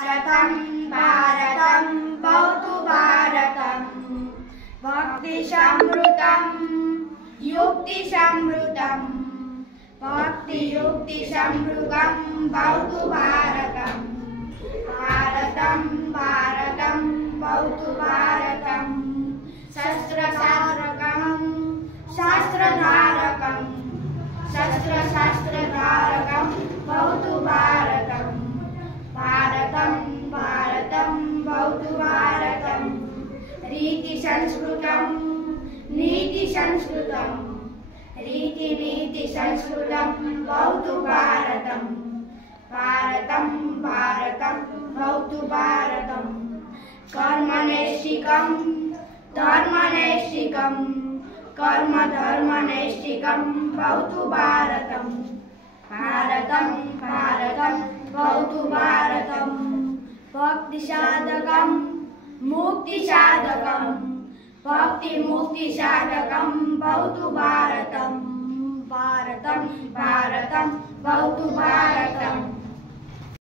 भारतं भारतं भवतु भारतं भक्तिसमृतं युक्तिसमृतं भक्तियुक्तिसमृतं भवतु भारतं भारतं भारतं भवतु भारतं शस्त्रशास्त्रकं शास्त्रधारकं शस्त्रशास्त्रधारकं भवतु भारतं भारतं भारतं भवतु भारतं रीतिसंस्कृतं नीतिसंस्कृतं रीतिनीतिसंस्कृतं भवतु भारतं भारतं भारतं भवतु भारतं कर्मनैष्ठिकं धर्मनैष्ठिकं कर्मधर्मनैष्ठिकं भवतु भारतं भारतं भारतं भवतु भारतं भक्तिसाधकं मुक्तिसाधकं भक्तिमुक्तिसाधकं भवतु भारतं भारतं भारतं भवतु भारतं